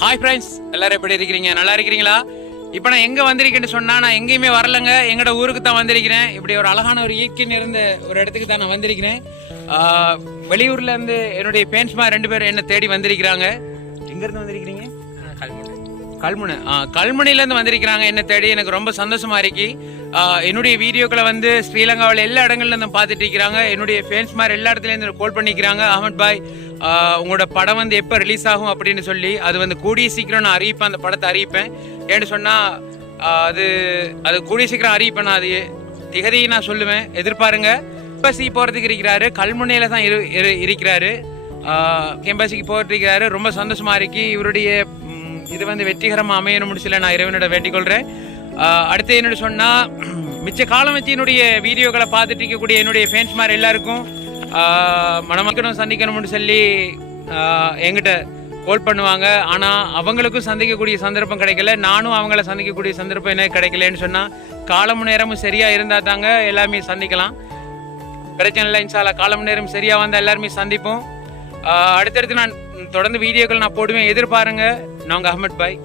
Hi friends, எல்லாரும் எப்படி இருக்கிறீங்க? நல்லா இருக்கிறீங்களா? இப்போ நான் எங்கே வந்திருக்கேன்னு சொன்னால், நான் எங்கேயுமே வரலைங்க. எங்களோட ஊருக்கு தான் வந்திருக்கிறேன். இப்படி ஒரு அழகான ஒரு இயற்கை நிறைந்த ஒரு இடத்துக்கு தான் நான் வந்திருக்கிறேன். வெளியூரில் இருந்து என்னுடைய பேன்ஸ்மா 2 பேர் என்னை தேடி வந்திருக்கிறாங்க. எங்கேருந்து வந்திருக்கிறீங்க? கல்முனை. கல்முனையிலேருந்து வந்திருக்கிறாங்க என்னை தேடி. எனக்கு ரொம்ப சந்தோஷமா இருக்கு. என்னுடைய வீடியோக்களை வந்து ஸ்ரீலங்காவில் எல்லா இடங்கள்லேருந்து பார்த்துட்டு இருக்கிறாங்க. என்னுடைய ஃபேன்ஸ்மார் எல்லா இடத்துலேருந்து கால் பண்ணிக்கிறாங்க. அஹமத் பாய், உங்களோட படம் வந்து எப்போ ரிலீஸ் ஆகும் அப்படின்னு சொல்லி, அது வந்து கூடிய சீக்கிரம் நான் அறிவிப்பேன், அந்த படத்தை அறிவிப்பேன். ஏன்னு சொன்னால் அது கூடிய சீக்கிரம் அறிவிப்பேன். நான் அது திகதியை நான் சொல்லுவேன், எதிர்பாருங்க. எம்பசி போகிறதுக்கு இருக்கிறாரு, கல்முனையில் தான் இருக்கிறாரு. எம்பசிக்கு போகிறதுக்கு இருக்கிறாரு. ரொம்ப சந்தோஷமா இருக்கு. இவருடைய இது வந்து வெற்றிகரமாக அமையணும் முடிச்சல நான் இறைவனோட வேண்டிக் கொள்கிறேன். அடுத்து என்னோட சொன்னால், மிச்ச காலம் வச்சு என்னுடைய வீடியோக்களை பார்த்துட்டு இருக்கக்கூடிய என்னுடைய ஃபேன்ஸ்மார் எல்லாருக்கும் மனமக்கணும் சந்திக்கணும்னு சொல்லி என்கிட்ட கால் பண்ணுவாங்க. ஆனால் அவங்களுக்கும் சந்திக்கக்கூடிய சந்தர்ப்பம் கிடைக்கல, நானும் அவங்கள சந்திக்கக்கூடிய சந்தர்ப்பம் எனக்கு கிடைக்கலன்னு சொன்னால், காலமும் நேரமும் சரியாக இருந்தால் தாங்க எல்லாருமே சந்திக்கலாம். பிரச்சனை இல்லை, இன்ஷா அல்லாஹ் காலம் நேரம் சரியாக வந்தால் எல்லாருமே சந்திப்போம். அடுத்தடுத்து நான் தொடர்ந்து வீடியோக்கள் நான் போடுவேன், எதிர்பாருங்க. நாங்கள் அஹமத் பாய்.